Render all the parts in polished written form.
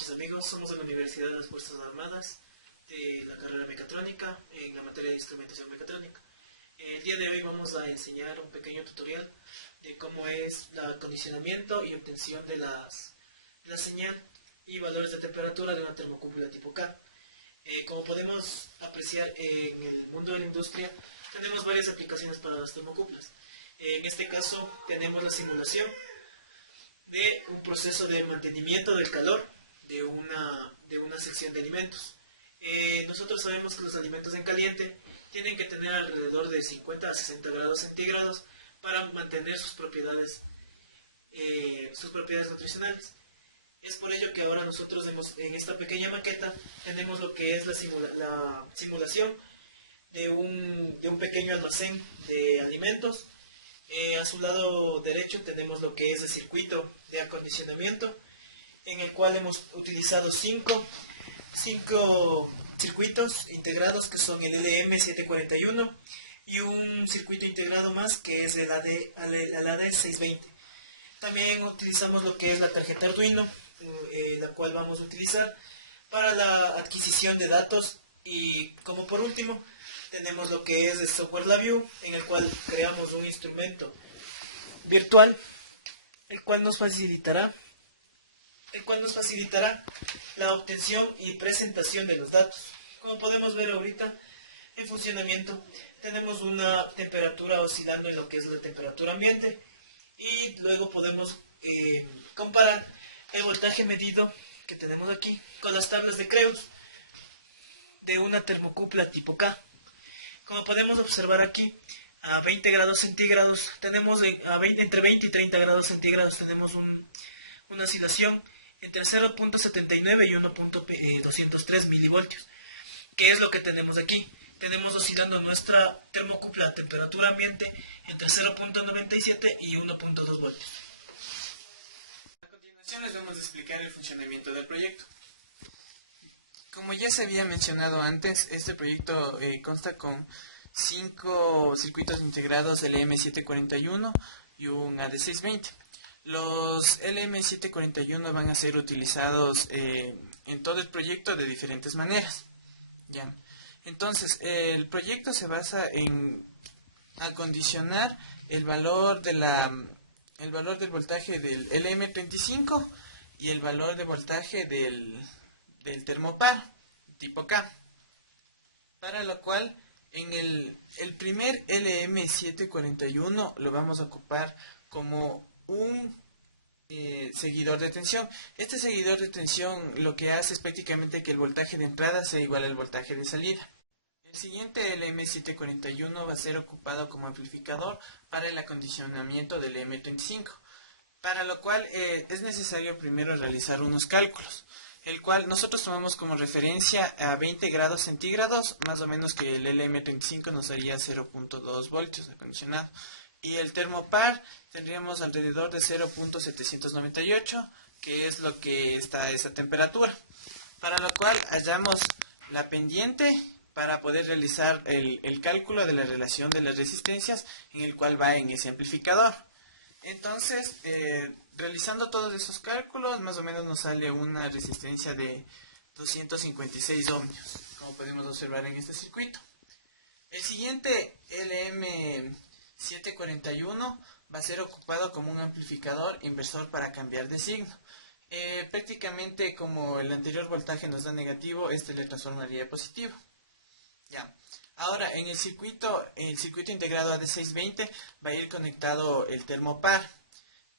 noches amigos, somos de la Universidad de las Fuerzas Armadas de la carrera mecatrónica en la materia de instrumentación mecatrónica. El día de hoy vamos a enseñar un pequeño tutorial de cómo es el acondicionamiento y obtención de la señal y valores de temperatura de una termocúpula tipo K. Como podemos apreciar en el mundo de la industria, tenemos varias aplicaciones para las termocúpulas. En este caso tenemos la simulación de un proceso de mantenimiento del calor de una sección de alimentos. Nosotros sabemos que los alimentos en caliente tienen que tener alrededor de 50 a 60 grados centígrados para mantener sus propiedades nutricionales. Es por ello que ahora nosotros en esta pequeña maqueta tenemos lo que es la simulación de un pequeño almacén de alimentos. A su lado derecho tenemos lo que es el circuito de acondicionamiento, en el cual hemos utilizado cinco circuitos integrados que son el LM741 y un circuito integrado más que es el AD620. También utilizamos lo que es la tarjeta Arduino, la cual vamos a utilizar para la adquisición de datos, y como por último tenemos lo que es el software LabVIEW, en el cual creamos un instrumento virtual, el cual nos facilitará la obtención y presentación de los datos. Como podemos ver ahorita en funcionamiento, tenemos una temperatura oscilando en lo que es la temperatura ambiente, y luego podemos comparar el voltaje medido que tenemos aquí con las tablas de Creus de una termocupla tipo K. Como podemos observar aquí, a 20 grados centígrados tenemos entre 20 y 30 grados centígrados tenemos una oscilación entre 0.79 y 1.203 milivoltios. ¿Qué es lo que tenemos aquí? Tenemos oscilando nuestra termocupla a temperatura ambiente entre 0.97 y 1.2 voltios. A continuación les vamos a explicar el funcionamiento del proyecto. Como ya se había mencionado antes, este proyecto consta con 5 circuitos integrados LM741 y un AD620. Los LM741 van a ser utilizados en todo el proyecto de diferentes maneras. ¿Ya? Entonces, el proyecto se basa en acondicionar el valor del voltaje del LM35 y el valor de voltaje del termopar tipo K, para lo cual en el primer LM741 lo vamos a ocupar como un seguidor de tensión. Este seguidor de tensión lo que hace es prácticamente que el voltaje de entrada sea igual al voltaje de salida. El siguiente LM741 va a ser ocupado como amplificador para el acondicionamiento del M35, para lo cual es necesario primero realizar unos cálculos, el cual nosotros tomamos como referencia a 20 grados centígrados, más o menos que el LM35 nos daría 0.2 voltios acondicionado, y el termopar tendríamos alrededor de 0.798, que es lo que está a esa temperatura, para lo cual hallamos la pendiente para poder realizar el cálculo de la relación de las resistencias en el cual va en ese amplificador. Entonces, realizando todos esos cálculos, más o menos nos sale una resistencia de 256 ohmios, como podemos observar en este circuito. El siguiente LM741 va a ser ocupado como un amplificador inversor para cambiar de signo. Prácticamente como el anterior voltaje nos da negativo, este le transformaría a positivo. Ya. Ahora, en el circuito integrado AD620 va a ir conectado el termopar.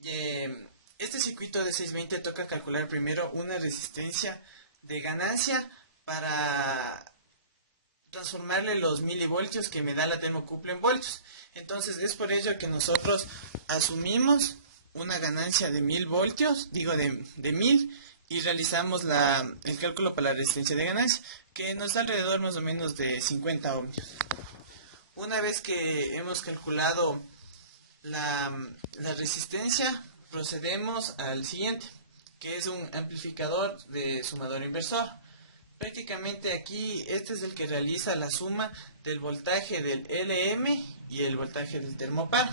Este circuito AD620 toca calcular primero una resistencia de ganancia para transformarle los milivoltios que me da la termocupla en voltios. Entonces es por ello que nosotros asumimos una ganancia de 1000 voltios, de 1000, y realizamos el cálculo para la resistencia de ganancia, que nos da alrededor más o menos de 50 ohmios. Una vez que hemos calculado la resistencia, procedemos al siguiente, que es un amplificador de sumador inversor. Prácticamente aquí este es el que realiza la suma del voltaje del LM y el voltaje del termopar.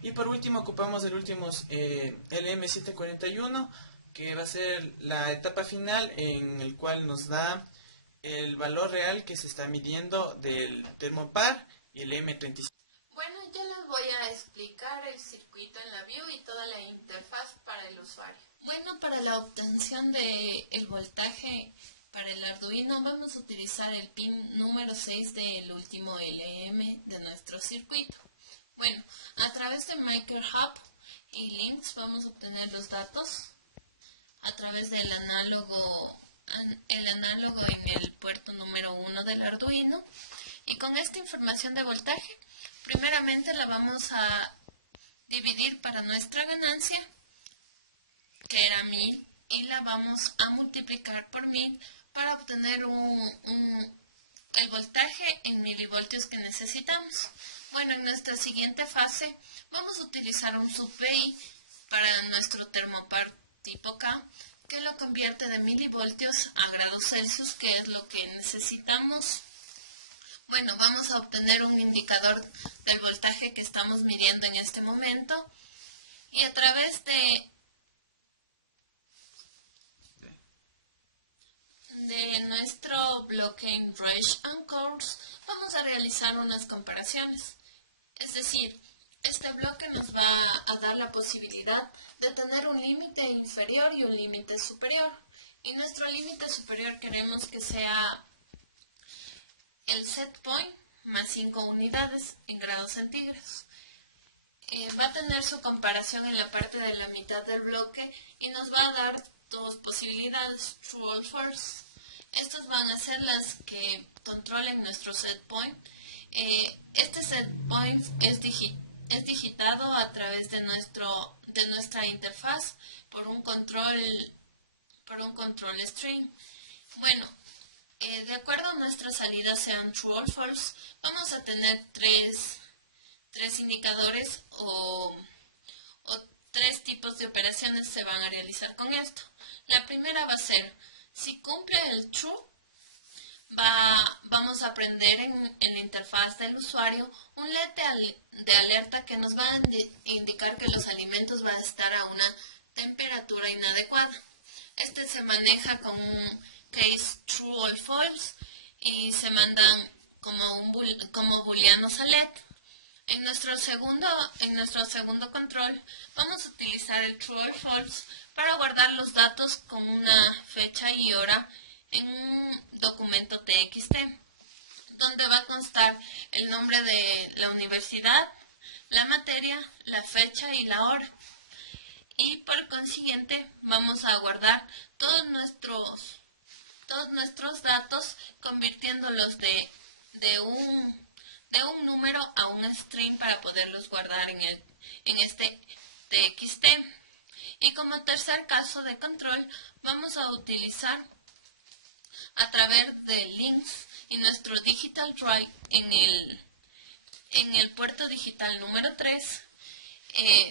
Y por último ocupamos el último LM741, que va a ser la etapa final en el cual nos da el valor real que se está midiendo del termopar y el M35. Bueno, ya les voy a explicar el circuito en la view y toda la interfaz para el usuario. Bueno, para la obtención del voltaje para el Arduino vamos a utilizar el pin número 6 del último LM de nuestro circuito. Bueno, a través de MakerHub y links vamos a obtener los datos a través del análogo en el puerto número 1 del Arduino, y con esta información de voltaje primeramente la vamos a dividir para nuestra ganancia, que era 1000, y la vamos a multiplicar por 1000 para obtener el voltaje en milivoltios que necesitamos. Bueno, en nuestra siguiente fase vamos a utilizar un sub-PI para nuestro termopar tipo K, que lo convierte de milivoltios a grados Celsius, que es lo que necesitamos. Bueno, vamos a obtener un indicador del voltaje que estamos midiendo en este momento, y a través de nuestro bloque en Rush and Course vamos a realizar unas comparaciones. Es decir, este bloque nos va a dar la posibilidad de tener un límite inferior y un límite superior. Y nuestro límite superior queremos que sea el set point más 5 unidades en grados centígrados. Va a tener su comparación en la parte de la mitad del bloque y nos va a dar dos posibilidades, true o false. Estas van a ser las que controlen nuestro set point. Este set point es digitado a través de nuestra interfaz por un control string. Bueno, de acuerdo a nuestras salidas sean true o false, vamos a tener tres indicadores o tres tipos de operaciones se van a realizar con esto. La primera va a ser, si cumple el true, vamos a prender en la interfaz del usuario un LED de alerta que nos va a indicar que los alimentos van a estar a una temperatura inadecuada. Este se maneja con un case true o false y se mandan como booleanos a LED. En nuestro segundo control vamos a utilizar el true o false para guardar los datos con una fecha y hora en un documento TXT, donde va a constar el nombre de la universidad, la materia, la fecha y la hora. Y por consiguiente vamos a guardar todos nuestros datos, convirtiéndolos de un número a un string para poderlos guardar en este TXT. Y como tercer caso de control vamos a utilizar a través de links y nuestro digital drive en el puerto digital número 3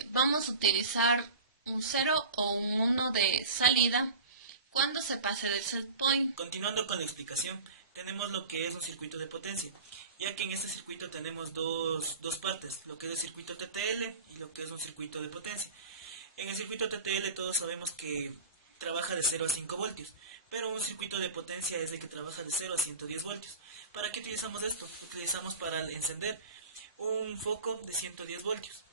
vamos a utilizar un 0 o un 1 de salida cuando se pase del set point. Continuando con la explicación, tenemos lo que es un circuito de potencia, ya que en este circuito tenemos dos partes, lo que es el circuito TTL y lo que es un circuito de potencia. En el circuito TTL todos sabemos que trabaja de 0 a 5 voltios, pero un circuito de potencia es el que trabaja de 0 a 110 voltios. ¿Para qué utilizamos esto? Lo utilizamos para encender un foco de 110 voltios.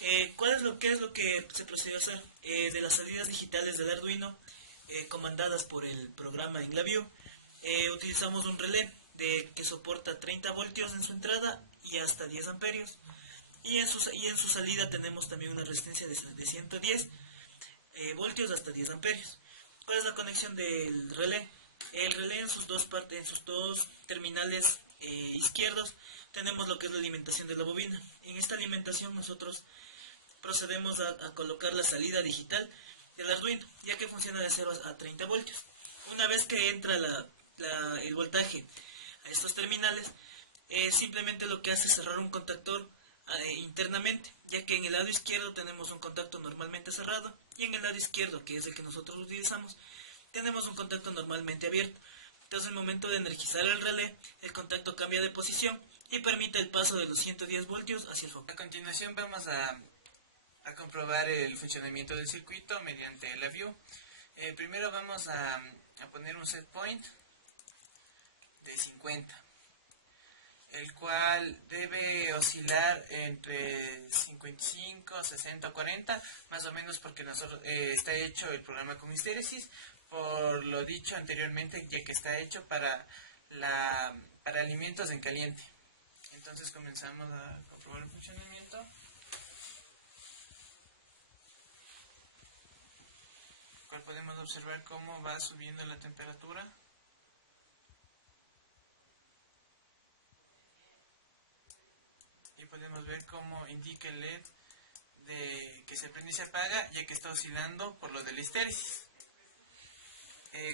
¿Qué es lo que se procede a hacer? De las salidas digitales del Arduino, comandadas por el programa en la view, utilizamos un relé que soporta 30 voltios en su entrada y hasta 10 amperios. Y en su salida tenemos también una resistencia de 110 voltios hasta 10 amperios. ¿Cuál es la conexión del relé? El relé en sus dos terminales izquierdos tenemos lo que es la alimentación de la bobina. En esta alimentación nosotros procedemos a colocar la salida digital del Arduino, ya que funciona de 0 a 30 voltios. Una vez que entra el voltaje a estos terminales, simplemente lo que hace es cerrar un contactor internamente, ya que en el lado izquierdo tenemos un contacto normalmente cerrado y en el lado izquierdo, que es el que nosotros utilizamos, tenemos un contacto normalmente abierto. Entonces, al momento de energizar el relé, el contacto cambia de posición y permite el paso de los 110 voltios hacia el foco. A continuación vamos a a comprobar el funcionamiento del circuito mediante la view. Primero vamos a poner un set point de 50, el cual debe oscilar entre 55, 60 o 40, más o menos, porque nosotros está hecho el programa con histéresis, por lo dicho anteriormente, ya que está hecho para alimentos en caliente. Entonces comenzamos a comprobar el funcionamiento. Cual podemos observar cómo va subiendo la temperatura. Y podemos ver cómo indica el LED que se prende y se apaga, ya que está oscilando por lo de la histéresis.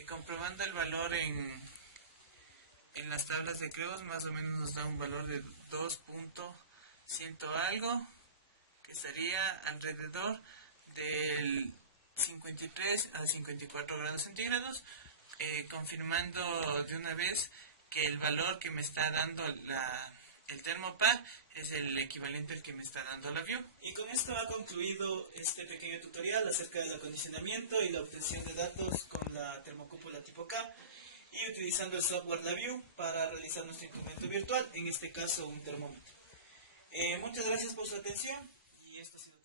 Comprobando el valor en las tablas de Creos, más o menos nos da un valor de 2.100 algo, que estaría alrededor del 53 a 54 grados centígrados, confirmando de una vez que el valor que me está dando el termopar es el equivalente al que me está dando la view. Y con esto ha concluido este pequeño tutorial acerca del acondicionamiento y la obtención de datos con la termocúpula tipo K y utilizando el software LaView para realizar nuestro instrumento virtual, en este caso un termómetro. Muchas gracias por su atención y esto ha sido